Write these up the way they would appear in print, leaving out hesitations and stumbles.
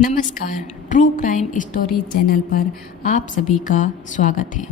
नमस्कार, true crime story channel पर आप सभी का स्वागत है।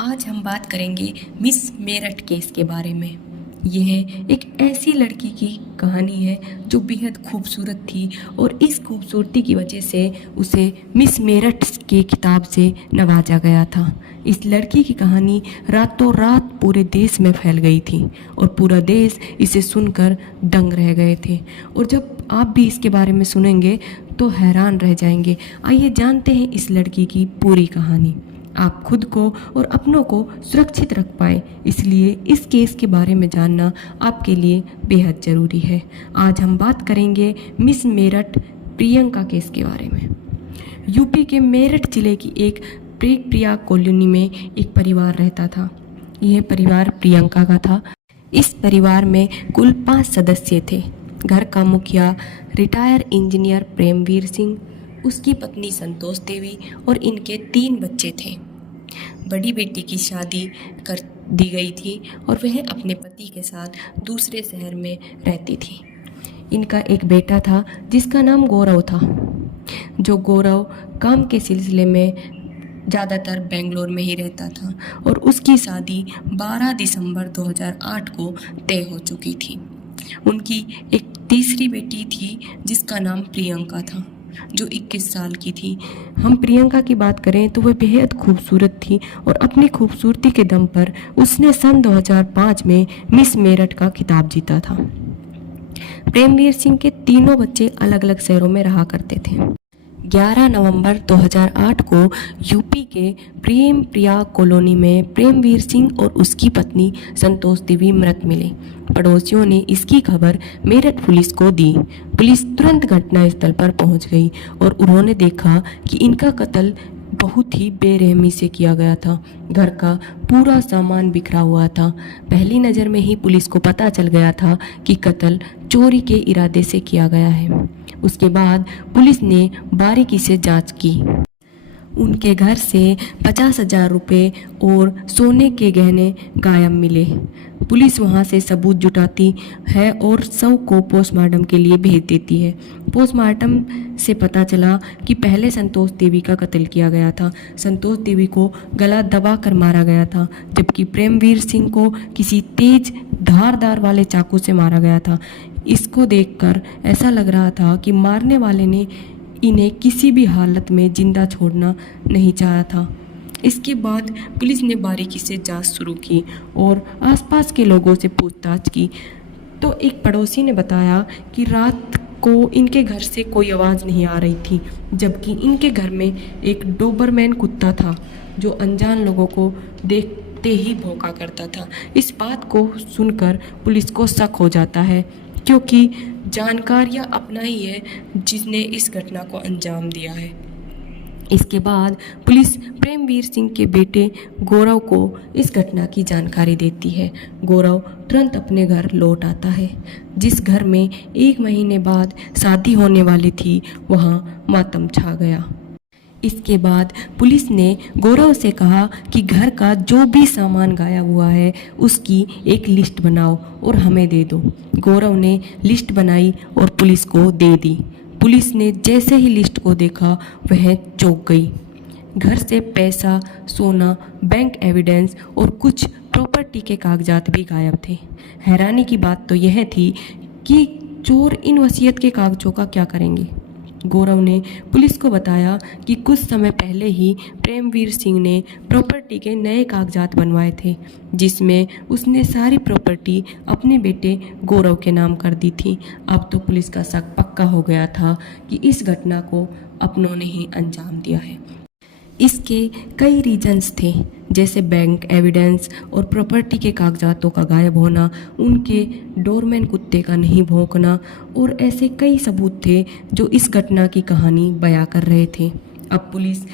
आज हम बात करेंगे मिस मेरठ केस के बारे में। यह एक ऐसी लड़की की कहानी है जो बेहद खूबसूरत थी और इस खूबसूरती की वजह से उसे मिस मेरठ के खिताब से नवाजा गया था। इस लड़की की कहानी रातों रात पूरे देश में फैल गई थी और पूरा देश इसे सुनकर दंग रह गए थे। और जब आप भी इसके बारे में सुनेंगे तो हैरान रह जाएंगे। आइए जानते हैं इस लड़की की पूरी कहानी। आप खुद को और अपनों को सुरक्षित रख पाए, इसलिए इस केस के बारे में जानना आपके लिए बेहद ज़रूरी है। आज हम बात करेंगे मिस मेरठ प्रियंका केस के बारे में। यूपी के मेरठ जिले की एक प्रिया कॉलोनी में एक परिवार रहता था। यह परिवार प्रियंका का था। इस परिवार में कुल 5 सदस्य थे। घर का मुखिया रिटायर इंजीनियर प्रेमवीर सिंह, उसकी पत्नी संतोष देवी और इनके 3 बच्चे थे। बड़ी बेटी की शादी कर दी गई थी और वह अपने पति के साथ दूसरे शहर में रहती थी। इनका एक बेटा था जिसका नाम गौरव था। जो गौरव काम के सिलसिले में ज़्यादातर बेंगलोर में ही रहता था और उसकी शादी 12 दिसंबर 2008 को तय हो चुकी थी। उनकी एक तीसरी बेटी थी जिसका नाम प्रियंका था, जो 21 साल की थी। हम प्रियंका की बात करें तो वह बेहद खूबसूरत थी और अपनी खूबसूरती के दम पर उसने सन 2005 में मिस मेरठ का खिताब जीता था। प्रेमवीर सिंह के तीनों बच्चे अलग अलग शहरों में रहा करते थे। 11 नवंबर 2008 को यूपी के प्रिया कॉलोनी में प्रेमवीर सिंह और उसकी पत्नी संतोष देवी मृत मिले। पड़ोसियों ने इसकी खबर मेरठ पुलिस को दी। पुलिस तुरंत घटनास्थल पर पहुंच गई और उन्होंने देखा कि इनका कत्ल बहुत ही बेरहमी से किया गया था। घर का पूरा सामान बिखरा हुआ था। पहली नज़र में ही पुलिस को पता चल गया था कि कत्ल चोरी के इरादे से किया गया है। उसके बाद पुलिस ने बारीकी से जांच की। उनके घर से 50,000 रुपये और सोने के गहने गायब मिले। पुलिस वहां से सबूत जुटाती है और शव को पोस्टमार्टम के लिए भेज देती है। पोस्टमार्टम से पता चला कि पहले संतोष देवी का कत्ल किया गया था। संतोष देवी को गला दबा कर मारा गया था, जबकि प्रेमवीर सिंह को किसी तेज धारदार वाले चाकू से मारा गया था। इसको देखकर ऐसा लग रहा था कि मारने वाले ने इन्हें किसी भी हालत में जिंदा छोड़ना नहीं चाहा था। इसके बाद पुलिस ने बारीकी से जांच शुरू की और आसपास के लोगों से पूछताछ की तो एक पड़ोसी ने बताया कि रात को इनके घर से कोई आवाज़ नहीं आ रही थी, जबकि इनके घर में एक डोबरमैन कुत्ता था जो अनजान लोगों को देखते ही भौंका करता था। इस बात को सुनकर पुलिस को शक हो जाता है, क्योंकि जानकारियाँ अपना ही है जिसने इस घटना को अंजाम दिया है। इसके बाद पुलिस प्रेमवीर सिंह के बेटे गौरव को इस घटना की जानकारी देती है। गौरव तुरंत अपने घर लौट आता है। जिस घर में 1 महीने बाद शादी होने वाली थी वहाँ मातम छा गया। इसके बाद पुलिस ने गौरव से कहा कि घर का जो भी सामान गायब हुआ है उसकी एक लिस्ट बनाओ और हमें दे दो। गौरव ने लिस्ट बनाई और पुलिस को दे दी। पुलिस ने जैसे ही लिस्ट को देखा वह चौंक गई। घर से पैसा, सोना, बैंक एविडेंस और कुछ प्रॉपर्टी के कागजात भी गायब थे। हैरानी की बात तो यह थी कि चोर इन वसीयत के कागजों का क्या करेंगे। गौरव ने पुलिस को बताया कि कुछ समय पहले ही प्रेमवीर सिंह ने प्रॉपर्टी के नए कागजात बनवाए थे, जिसमें उसने सारी प्रॉपर्टी अपने बेटे गौरव के नाम कर दी थी। अब तो पुलिस का शक पक्का हो गया था कि इस घटना को अपनों ने ही अंजाम दिया है। इसके कई रीजंस थे, जैसे बैंक एविडेंस और प्रॉपर्टी के कागजातों का गायब होना, उनके डोरमैन कुत्ते का नहीं भौंकना और ऐसे कई सबूत थे जो इस घटना की कहानी बयां कर रहे थे। अब पुलिस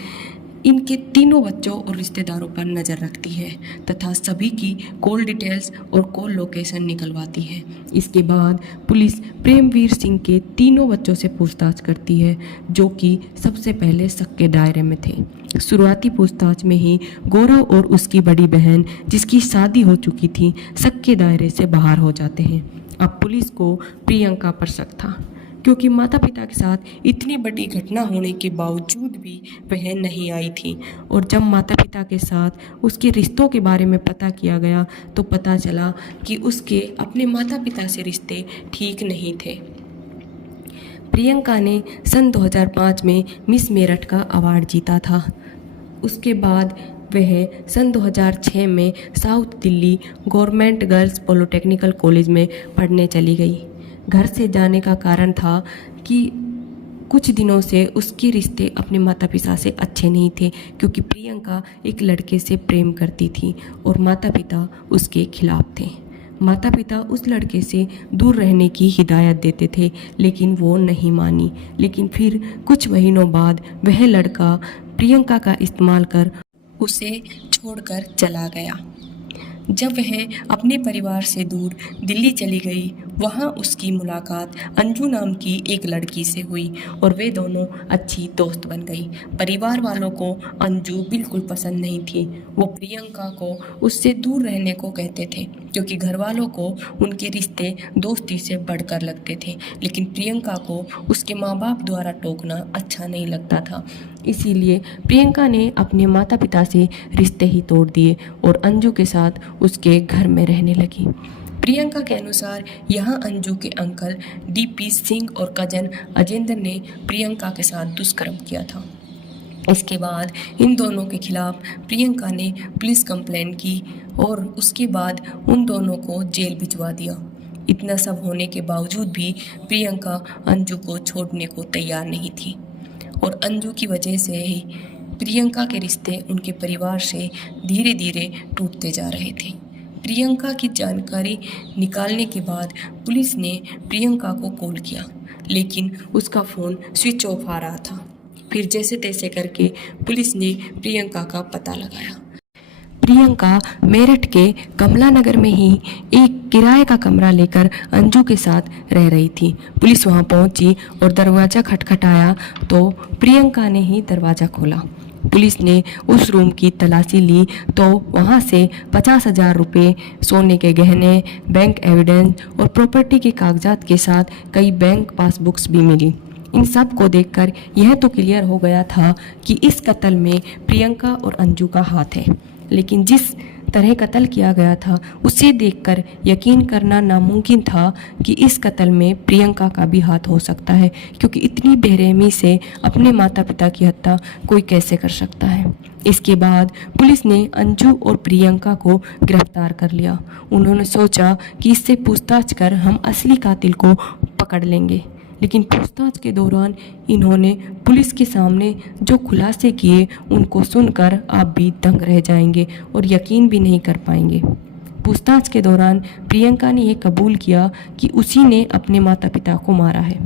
इनके तीनों बच्चों और रिश्तेदारों पर नज़र रखती है तथा सभी की कॉल डिटेल्स और कॉल लोकेशन निकलवाती है। इसके बाद पुलिस प्रेमवीर सिंह के तीनों बच्चों से पूछताछ करती है, जो कि सबसे पहले शक के दायरे में थे। शुरुआती पूछताछ में ही गौरव और उसकी बड़ी बहन, जिसकी शादी हो चुकी थी, शक के दायरे से बाहर हो जाते हैं। अब पुलिस को प्रियंका पर शक था, क्योंकि माता पिता के साथ इतनी बड़ी घटना होने के बावजूद भी वह नहीं आई थी। और जब माता पिता के साथ उसके रिश्तों के बारे में पता किया गया तो पता चला कि उसके अपने माता पिता से रिश्ते ठीक नहीं थे। प्रियंका ने सन 2005 में मिस मेरठ का अवार्ड जीता था। उसके बाद वह सन 2006 में south Delhi government girls polytechnical college में पढ़ने चली गई। घर से जाने का कारण था कि कुछ दिनों से उसके रिश्ते अपने माता पिता से अच्छे नहीं थे, क्योंकि प्रियंका एक लड़के से प्रेम करती थी और माता पिता उसके खिलाफ थे। माता पिता उस लड़के से दूर रहने की हिदायत देते थे, लेकिन वो नहीं मानी। लेकिन फिर कुछ महीनों बाद वह लड़का प्रियंका का इस्तेमाल कर उसे छोड़कर चला गया। जब वह अपने परिवार से दूर दिल्ली चली गई, वहाँ उसकी मुलाकात अंजू नाम की एक लड़की से हुई और वे दोनों अच्छी दोस्त बन गई। परिवार वालों को अंजू बिल्कुल पसंद नहीं थी। वो प्रियंका को उससे दूर रहने को कहते थे, क्योंकि घर वालों को उनके रिश्ते दोस्ती से बढ़कर लगते थे। लेकिन प्रियंका को उसके माँ बाप द्वारा टोकना अच्छा नहीं लगता था। इसीलिए प्रियंका ने अपने माता पिता से रिश्ते ही तोड़ दिए और अंजू के साथ उसके घर में रहने लगी। प्रियंका के अनुसार यहाँ अंजू के अंकल डीपी सिंह और कजन अजेंद्र ने प्रियंका के साथ दुष्कर्म किया था। इसके बाद इन दोनों के खिलाफ प्रियंका ने पुलिस कंप्लेंट की और उसके बाद उन दोनों को जेल भिजवा दिया। इतना सब होने के बावजूद भी प्रियंका अंजू को छोड़ने को तैयार नहीं थी और अंजू की वजह से ही प्रियंका के रिश्ते उनके परिवार से धीरे धीरे टूटते जा रहे थे। प्रियंका की जानकारी निकालने के बाद पुलिस ने प्रियंका को कॉल किया, लेकिन उसका फ़ोन स्विच ऑफ आ रहा था। फिर जैसे तैसे करके पुलिस ने प्रियंका का पता लगाया। प्रियंका मेरठ के कमला नगर में ही एक किराए का कमरा लेकर अंजू के साथ रह रही थी। पुलिस वहां पहुंची और दरवाज़ा खटखटाया तो प्रियंका ने ही दरवाज़ा खोला। पुलिस ने उस रूम की तलाशी ली तो वहां से 50,000 रुपये, सोने के गहने, बैंक एविडेंस और प्रॉपर्टी के कागजात के साथ कई बैंक पासबुक्स भी मिली। इन सब को देखकर यह तो क्लियर हो गया था कि इस कत्ल में प्रियंका और अंजू का हाथ है। लेकिन जिस तरह कत्ल किया गया था उसे देखकर यकीन करना नामुमकिन था कि इस कत्ल में प्रियंका का भी हाथ हो सकता है, क्योंकि इतनी बेरहमी से अपने माता पिता की हत्या कोई कैसे कर सकता है। इसके बाद पुलिस ने अंजू और प्रियंका को गिरफ्तार कर लिया। उन्होंने सोचा कि इससे पूछताछ कर हम असली कातिल को पकड़ लेंगे, लेकिन पूछताछ के दौरान इन्होंने पुलिस के सामने जो खुलासे किए उनको सुनकर आप भी दंग रह जाएंगे और यकीन भी नहीं कर पाएंगे। पूछताछ के दौरान प्रियंका ने यह कबूल किया कि उसी ने अपने माता पिता को मारा है।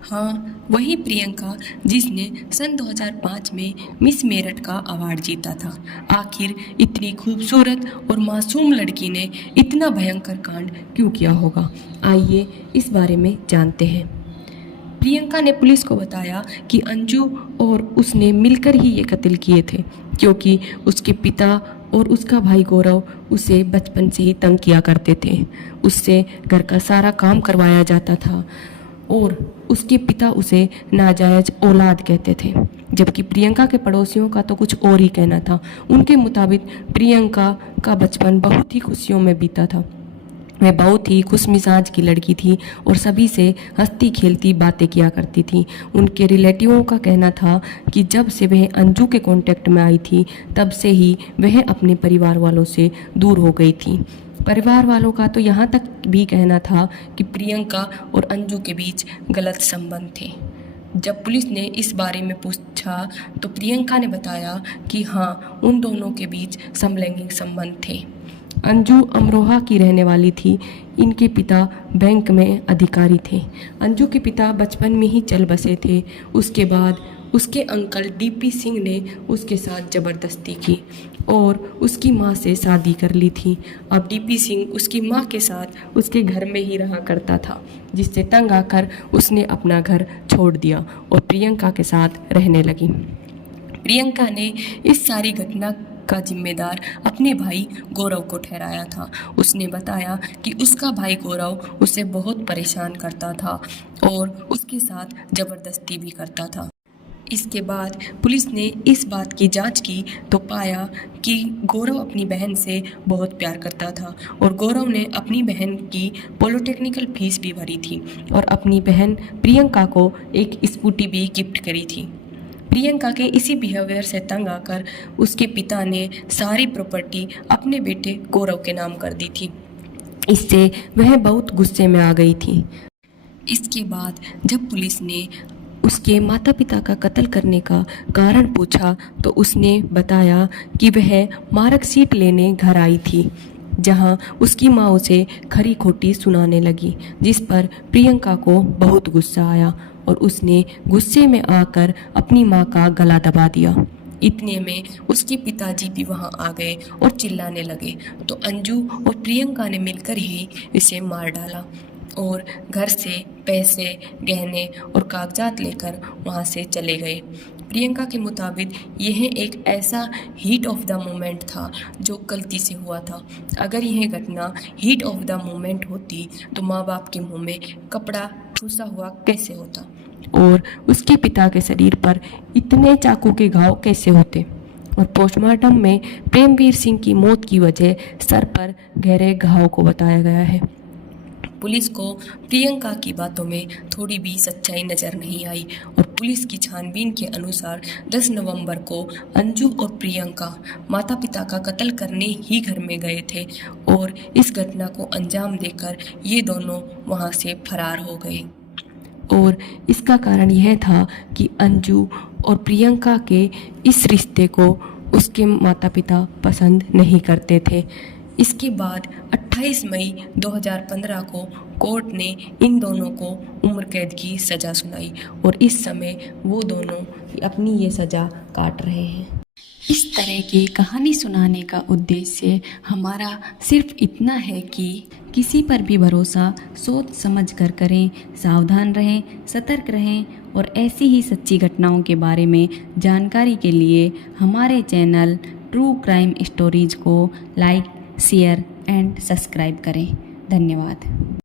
हाँ, वही प्रियंका जिसने सन 2005 में मिस मेरठ का अवार्ड जीता था। आखिर इतनी खूबसूरत और मासूम लड़की ने इतना भयंकर कांड क्यों किया होगा? आइए इस बारे में जानते हैं। प्रियंका ने पुलिस को बताया कि अंजू और उसने मिलकर ही ये कत्ल किए थे, क्योंकि उसके पिता और उसका भाई गौरव उसे बचपन से ही तंग किया करते थे। उससे घर का सारा काम करवाया जाता था और उसके पिता उसे नाजायज औलाद कहते थे, जबकि प्रियंका के पड़ोसियों का तो कुछ और ही कहना था। उनके मुताबिक प्रियंका का बचपन बहुत ही खुशियों में बीता था। वह बहुत ही खुशमिजाज की लड़की थी और सभी से हंसती खेलती बातें किया करती थी। उनके रिलेटिवों का कहना था कि जब से वह अंजू के कांटेक्ट में आई थी तब से ही वह अपने परिवार वालों से दूर हो गई थी। परिवार वालों का तो यहाँ तक भी कहना था कि प्रियंका और अंजू के बीच गलत संबंध थे। जब पुलिस ने इस बारे में पूछा तो प्रियंका ने बताया कि हाँ, उन दोनों के बीच समलैंगिक संबंध थे। अंजू अमरोहा की रहने वाली थी। इनके पिता बैंक में अधिकारी थे। अंजू के पिता बचपन में ही चल बसे थे। उसके बाद उसके अंकल डीपी सिंह ने उसके साथ ज़बरदस्ती की और उसकी मां से शादी कर ली थी। अब डीपी सिंह उसकी मां के साथ उसके घर में ही रहा करता था, जिससे तंग आकर उसने अपना घर छोड़ दिया और प्रियंका के साथ रहने लगी। प्रियंका ने इस सारी घटना का जिम्मेदार अपने भाई गौरव को ठहराया था। उसने बताया कि उसका भाई गौरव उसे बहुत परेशान करता था और उसके साथ ज़बरदस्ती भी करता था। इसके बाद पुलिस ने इस बात की जांच की तो पाया कि गौरव अपनी बहन से बहुत प्यार करता था और गौरव ने अपनी बहन की पॉलिटेक्निकल फीस भी भरी थी और अपनी बहन प्रियंका को एक स्कूटी भी गिफ्ट करी थी। प्रियंका के इसी बिहेवियर से तंग आकर उसके पिता ने सारी प्रॉपर्टी अपने बेटे गौरव के नाम कर दी थी। इससे वह बहुत गुस्से में आ गई थी। इसके बाद जब पुलिस ने उसके माता पिता का कत्ल करने का कारण पूछा तो उसने बताया कि वह मार्कशीट लेने घर आई थी, जहां उसकी माँ उसे खरी खोटी सुनाने लगी, जिस पर प्रियंका को बहुत गुस्सा आया और उसने गुस्से में आकर अपनी माँ का गला दबा दिया। इतने में उसके पिताजी भी वहां आ गए और चिल्लाने लगे तो अंजू और प्रियंका ने मिलकर ही इसे मार डाला और घर से पैसे, गहने और कागजात लेकर वहां से चले गए। प्रियंका के मुताबिक यह एक ऐसा हीट ऑफ द मोमेंट था जो गलती से हुआ था। अगर यह घटना हीट ऑफ द मोमेंट होती तो माँ बाप के मुंह में कपड़ा ठूसा हुआ कैसे होता और उसके पिता के शरीर पर इतने चाकू के घाव कैसे होते। और पोस्टमार्टम में प्रेमवीर सिंह की मौत की वजह सर पर गहरे घाव को बताया गया है। पुलिस को प्रियंका की बातों में थोड़ी भी सच्चाई नजर नहीं आई और पुलिस की छानबीन के अनुसार 10 नवंबर को अंजू और प्रियंका माता पिता का कत्ल करने ही घर में गए थे और इस घटना को अंजाम देकर ये दोनों वहां से फरार हो गए। और इसका कारण यह था कि अंजू और प्रियंका के इस रिश्ते को उसके माता पिता पसंद नहीं करते थे। इसके बाद 28 मई 2015 को कोर्ट ने इन दोनों को उम्र कैद की सज़ा सुनाई और इस समय वो दोनों अपनी ये सज़ा काट रहे हैं। इस तरह की कहानी सुनाने का उद्देश्य हमारा सिर्फ इतना है कि किसी पर भी भरोसा सोच समझ कर करें, सावधान रहें, सतर्क रहें और ऐसी ही सच्ची घटनाओं के बारे में जानकारी के लिए हमारे चैनल ट्रू क्राइम स्टोरीज को लाइक, शेयर एंड सब्सक्राइब करें। धन्यवाद।